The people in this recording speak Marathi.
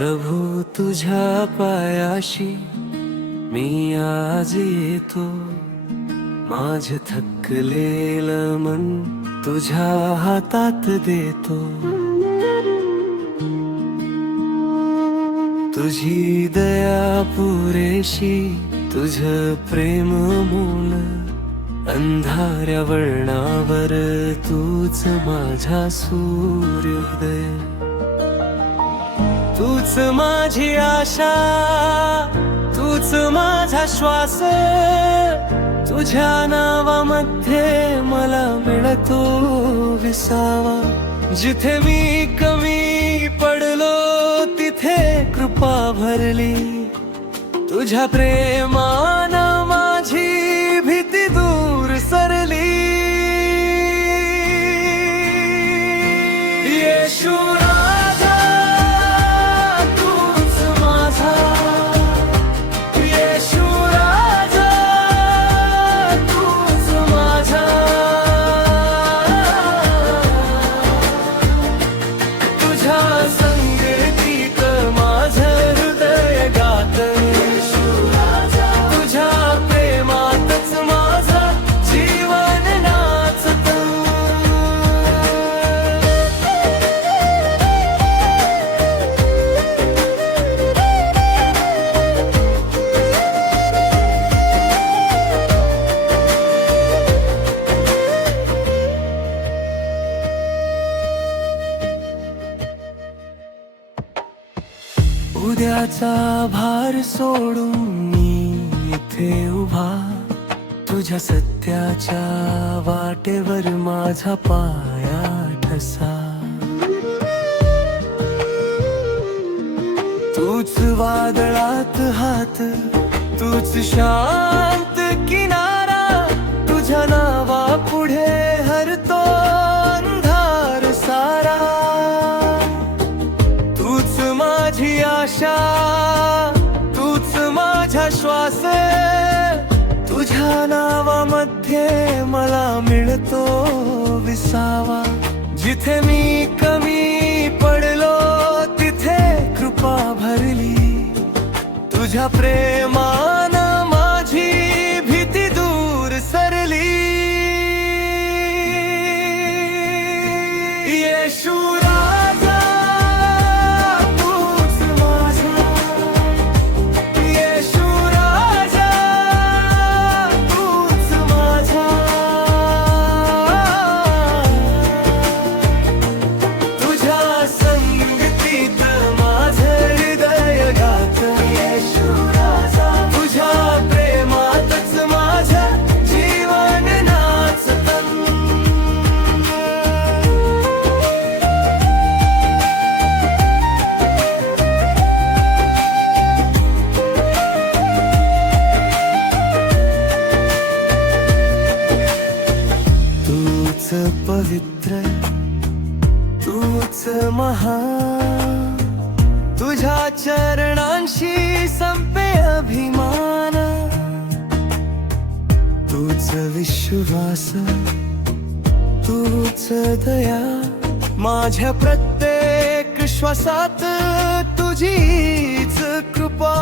प्रभू तुझ्या पायाशी मी आज येतो, माझे थकलेलं मन तुझ्या हातात देतो। तुझी दया पुरेशी, तुझ प्रेम मोल, अंधाऱ्या वळणावर तूच माझा सूर्योदय। तूच माझी आशा, तूच माझा श्वास, तुझ्या नावामध्ये मला मिळतो विसावा। जिथे मी कमी पडलो तिथे कृपा भरली, तुझ्या प्रेमानं माझी भीती दूर सरली। येशू राजा तूच माझा, येशू राजा तूच माझा। तुझ्या संगतीत माझं हृदय गातं, तुझ्या प्रेमातच माझं जीवन नाचतं। उद्याचा भार सोडून मी इथे उभा, तुझ्या सत्याच्या वाटेवर माझा पाया ठसा। तूच वादळात हात, तूच शांत किनारा, तुझ्या नावा पुढे हरतो अंधार सारा। तूच माझी आशा, तूच माझा श्वास, तुझ्या नावामध्ये मला मिळतो विसावा। जिथे मी कमी पडलो तिथे कृपा भरली, तुझ्या प्रेमानं माझी भीती दूर सरली। येशू राजा तूच माझा, येशू राजा तूच माझा। तुझ्या संगतीत माझं हृदय गातं, येशू राजा तुझ्या प्रेमातच माझं जीवन नाचतं। तूच पवित्र, तूच महान, तुझ्या चरणांशी संपे अभिमान। तूच विश्वास, तूच दया, माझ्या प्रत्येक श्वासात तुझीच कृपा।